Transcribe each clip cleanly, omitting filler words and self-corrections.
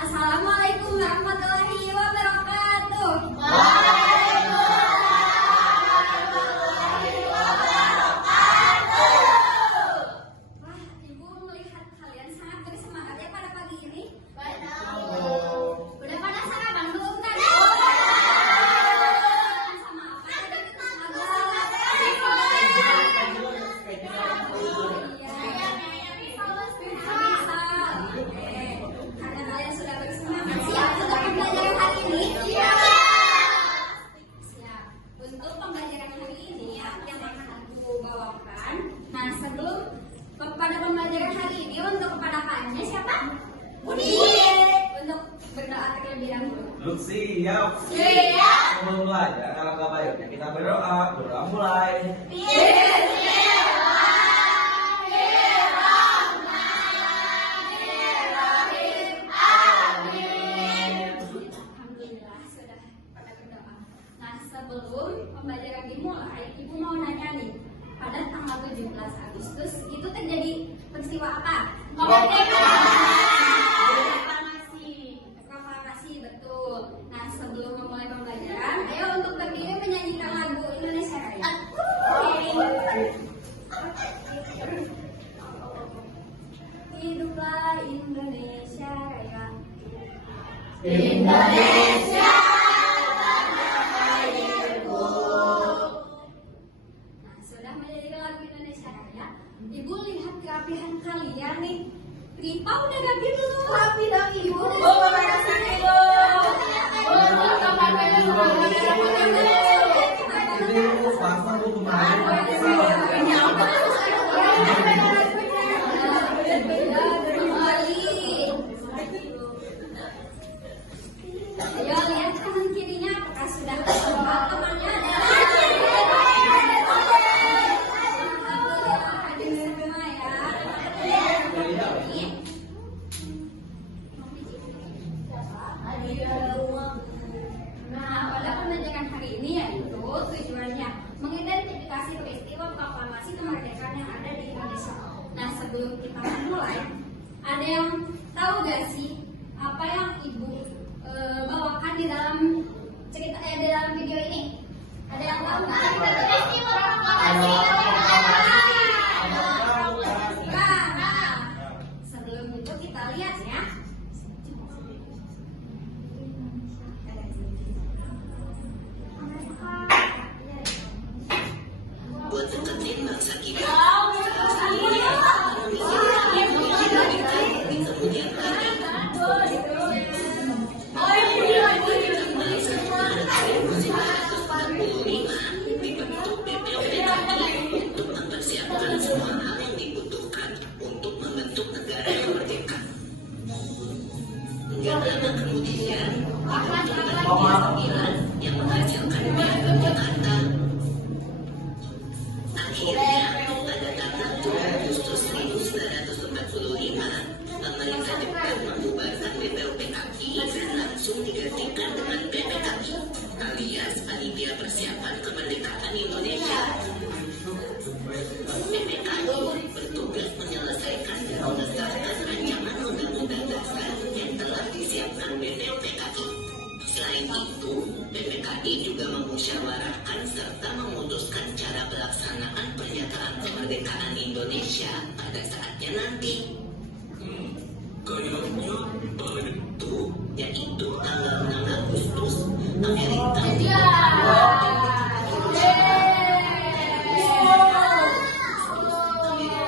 Assalamualaikum warahmatullahi wabarakatuh. Wah, Ibu melihat kalian sangat bersemangat ya pada pagi ini. Udah pada sarapan belum kan? Sama apa tadi kita karena kalian sudah bersemangat, siap untuk pembelajaran hari ini? Siap. Untuk pembelajaran hari ini yang akan aku bawakan. Nah, sebelum kepada pembelajaran hari ini, untuk kepada kakaknya siapa? Budi. Untuk berdoa terlebih dahulu. Siap. Sebelum belajar, alangkah baiknya kita berdoa. Berdoa mulai. Alhamdulillah sudah pada berdoa. Nah, sebelum pembelajaran dimulai, Ibu mau nanya nih, pada tanggal 17 Agustus itu terjadi peristiwa apa? Proklamasi, betul. Nah, sebelum memulai pembelajaran, ayo untuk berdiri menyanyikan lagu Indonesia Raya. Hiduplah Indonesia Raya. Indonesia. Nah, sudah menyanyikan lagu Indonesia Raya. Ibu lihat kerapihan kalian nih. Ripa udah rapi belum? Rapi dong Ibu. Ini pasang tuh kemarin. Ayo lihat kanan kirinya apakah sudah tersempat temannya. Hadir semua ya. Nah, pada pembelajaran hari ini yaitu tujuannya mengidentifikasi peristiwa proklamasi kemerdekaan yang ada di Indonesia. Nah, sebelum kita memulai, ada yang tahu gak sih apa yang Ibu bawakan di dalam cerita di dalam video ini? Ada yang tahu nggak? Peristiwa proklamasi. Nah, sebelum itu kita lihat ya. Buat deketin bangsa kita. Dibentuk BPUPKI untuk mempersiapkan semua hal yang dibutuhkan untuk membentuk negara yang merdeka. Nggak lama kemudian, yang menghasilkan Piagam Jakarta. Akhirnya, pada tanggal 2 Agustus 1945, pemerintah Jepang membubarkan BPUPKI dan langsung digantikan dengan PPKI, alias Panitia Persiapan Kemerdekaan Indonesia. PPKI bertugas menyelesaikan dan mengesahkan rancangan undang-undang dasar yang telah disiapkan BPUPKI. Selain itu, PPKI juga memusyawarahkan serta memutuskan cara pelaksanaan pernyataan kemerdekaan Indonesia pada saatnya nanti. Kayaknya itu yaitu tanggal 6 Agustus Amerika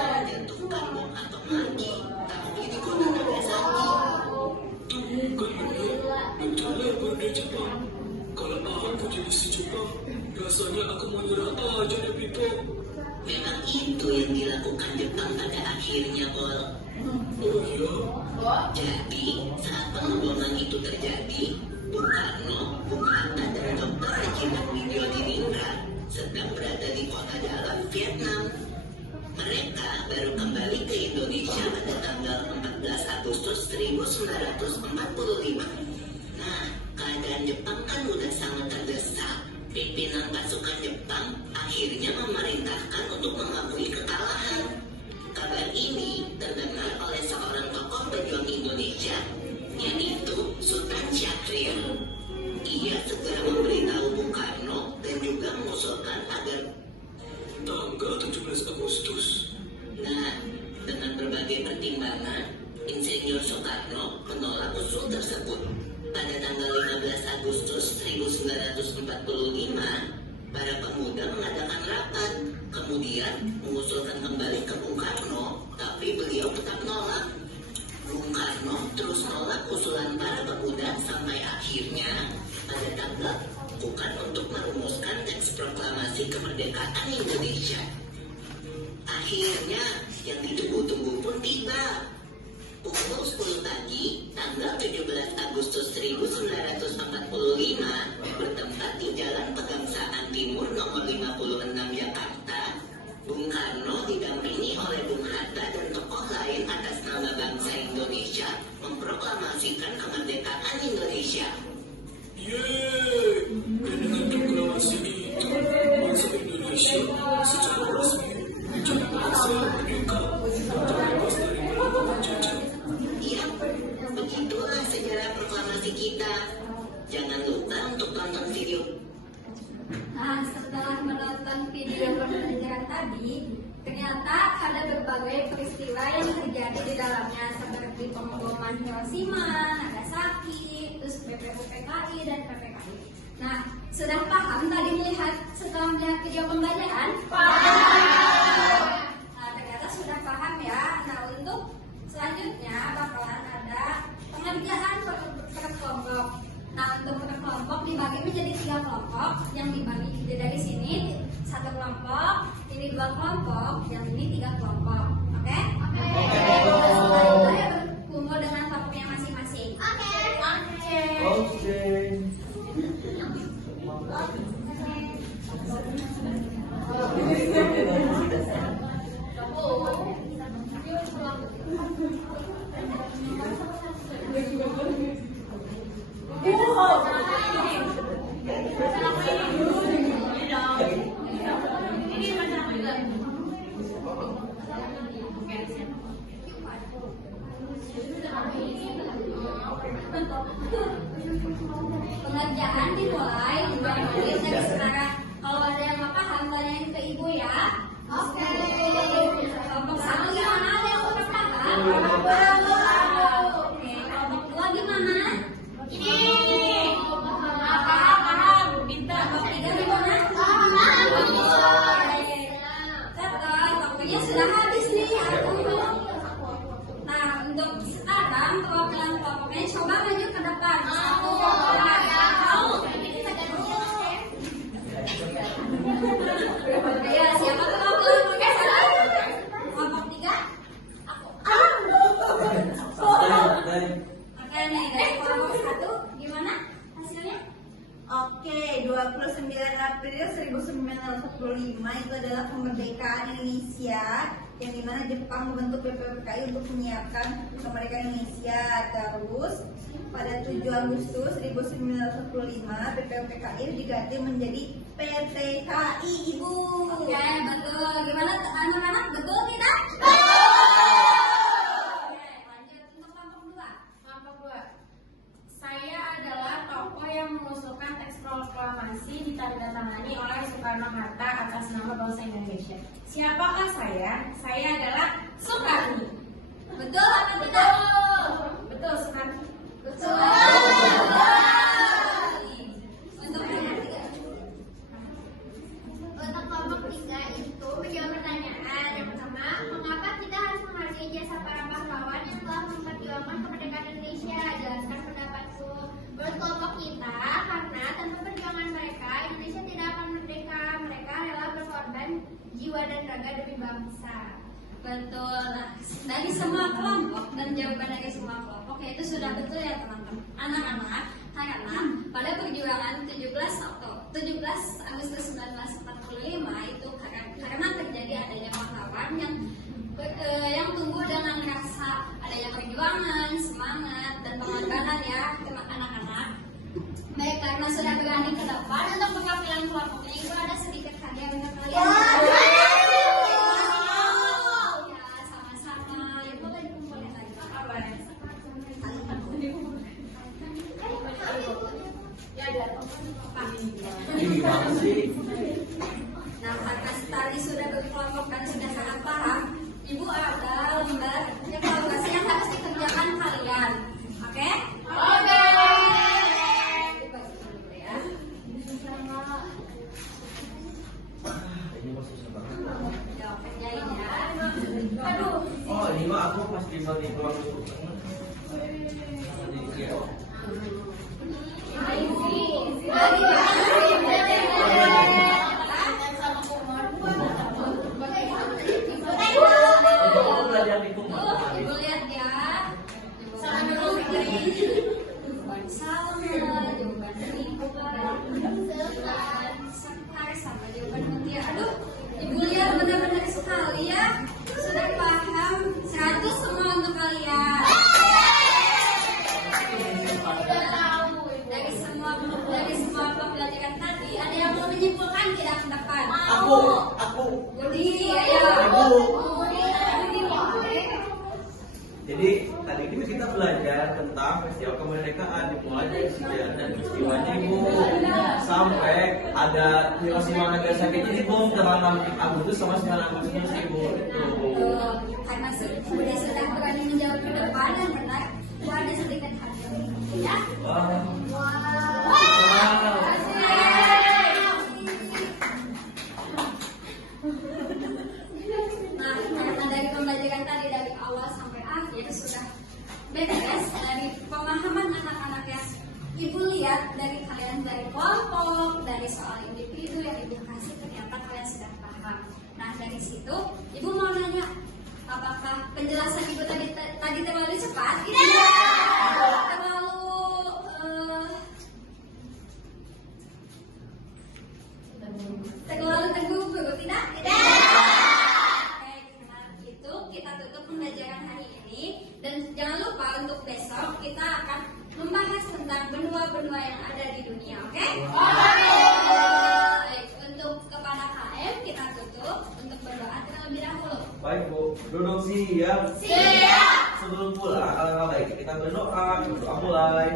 menjatuhkan bom atom lagi, tapi di kota Nagasaki. Itulah benda Jepang. Kalau aku jadi si Jepang, rasanya aku mau nyerah aja deh, Pito. Memang itu yang dilakukan Jepang pada akhirnya, Bol. Oh iya? Jadi, saat pengeboman itu terjadi, Bung Karno, Bung Hatta, dan Dr. Haji Widyodiningrat sedang berada di kota dalam Vietnam. Mereka baru kembali ke Indonesia pada tanggal 14 Agustus 1945. Nah, keadaan Jepang kan udah sangat terdesak. Pimpinan pasukan Jepang akhirnya memerintahkan untuk mengakui kekalahan. Kabar ini terdengar oleh seorang tokoh pejuang Indonesia, yaitu menyusul tersebut. Pada tanggal 15 Agustus 1945, para pemuda mengadakan rapat, kemudian mengusulkan kembali ke Bung Karno, tapi beliau tetap nolak. Bung Karno terus nolak usulan para pemuda sampai akhirnya pada tanggal bukan untuk merumuskan teks proklamasi kemerdekaan Indonesia. Akhirnya yang ditunggu-tunggu pun tiba. Pukul 10 pagi, tanggal 17 Agustus 1945, bertempat di Jalan Pegangsaan Timur nomor 56 Jakarta, Bung Karno didampingi oleh Bung Hatta dan tokoh lain atas nama bangsa Indonesia memproklamasikan kemerdekaan Indonesia. Yeay! Dan dengan proklamasi itu, bangsa Indonesia secara resmi menjadi bangsa merdeka terbebas dari belenggu penjajah. Iya, begitulah sejarah proklamasi kita. Jangan lupa untuk tonton video. Nah, setelah menonton video pembelajaran tadi, ternyata ada berbagai peristiwa yang terjadi di dalamnya seperti pemboman Hiroshima, Nagasaki, terus BPUPKI dan PPKI. Nah, sudah paham tadi setelah melihat video pembelajaran? Paham. Nah, ternyata sudah paham ya. Nah, untuk selanjutnya bakalan ada pengerjaan per kelompok. Nah, untuk per kelompok dibagi menjadi 3 kelompok yang dibagi dari sini 1 kelompok, ini 2 kelompok, yang ini 3 kelompok. Oke? Oke. Setelah itu ya berkumpul dengan kelompoknya masing-masing. Oke. Oke. Pengerjaan dimulai dari sekarang. Kalau ada yang nggak paham, tanyain ke ibu ya. Oke. Kelompok 1 gimana? Ada yang udah paham? Oke. Kelompok 2 gimana? Ini. Paham. Pintar. Kelompok 3 gimana? Paham. Catat. Waktunya sudah habis nih. Nah, untuk sekarang perwakilan kelompoknya coba maju ke depan. 1, 2, 3. Ya, siapa kelompoknya? Kelompok 3? Aku. Oke nih, dari kelompok 1 gimana hasilnya? Oke, 29 April 1945 itu adalah kemerdekaan Indonesia, yang dimana Jepang membentuk BPUPKI untuk menyiapkan kemerdekaan Indonesia. Terus pada 7 Agustus 1945 BPUPKI diganti menjadi PPKI, Ibu. Oke, betul. Gimana anak-anak? Betul tidak? Oke, lanjut untuk kelompok 2. Kelompok 2. Saya adalah tokoh yang mengusulkan teks proklamasi ditandatangani oleh Soekarno-Hatta atas nama bangsa Indonesia. Siapakah saya? Saya adalah Soekarno. Betul atau tidak? Betul, Soekarno. Betul. Untuk kelompok 3. Untuk kelompok 3 itu menjawab pertanyaan yang pertama, mengapa kita harus menghargai jasa para pahlawan yang telah memperjuangkan kemerdekaan Indonesia? Jelaskan pendapatku. Menurut kelompok kita, karena tanpa perjuangan mereka, Indonesia tidak akan merdeka. Mereka rela berkorban jiwa dan raga demi bangsa. Betul. Nah, dari semua kelompok dan jawaban dari semua kelompok itu sudah betul ya teman-teman. Anak-anak, karena pada perjuangan 17 Agustus 1945 itu karena terjadi adanya pahlawan yang tumbuh dengan rasa adanya perjuangan, semangat dan pengorbanan ya anak-anak. Baik, karena sudah berani ke depan untuk perwakilan kelompoknya itu ada sedikit hadiah untuk kalian. Ya, sama-sama. Ya, boleh dikumpulin lagi. Gimana sih? Nah, karena tadi sudah berkelompok dan sudah sangat paham, Ibu ada lembar evaluasi yang harus dikerjakan kalian. Oke? salam bola, jawaban dari bola, sekar sama jawaban mutiara. Aduh, Ibu lihat benar-benar sekali ya. Sudah paham? 100 semua untuk kalian. Dari semua pembelajaran tadi, ada yang mau menyimpulkan tidak ke depan? Aku. Budi, ayo. Budi, Jadi tadi ini kita belajar tentang festival kemerdekaan, dimulai dari sejarah dan peristiwanya Ibu, sampai ada Hiroshima mana Nagasaki. Jadi bom tanggal 6 Agustus sama 9 Agustus Ibu. Tuh, karena Budi sudah berani menjawab ke depan dan benar, ada sedikit hadiah ya. Wow. Nah, karena dari pembelajaran tadi dari awal sampai akhir sudah beres dari pemahaman anak-anak yang Ibu lihat dari kalian dari kelompok, dari soal individu yang Ibu kasih ternyata kalian sudah paham. Nah dari situ Ibu mau nanya, apakah penjelasan Ibu tadi terlalu cepat? Terlalu terburu-buru, tidak? Baik, karena itu kita tutup pembelajaran hari ini dan jangan lupa untuk besok kita akan membahas tentang benua-benua yang ada di dunia, oke? Baik, untuk kepada KM kita tutup, untuk berdoa terlebih dahulu. Baik Bu, duduk siap. Siap. Sebelum pulang, alangkah baiknya kita berdoa. Berdoa mulai.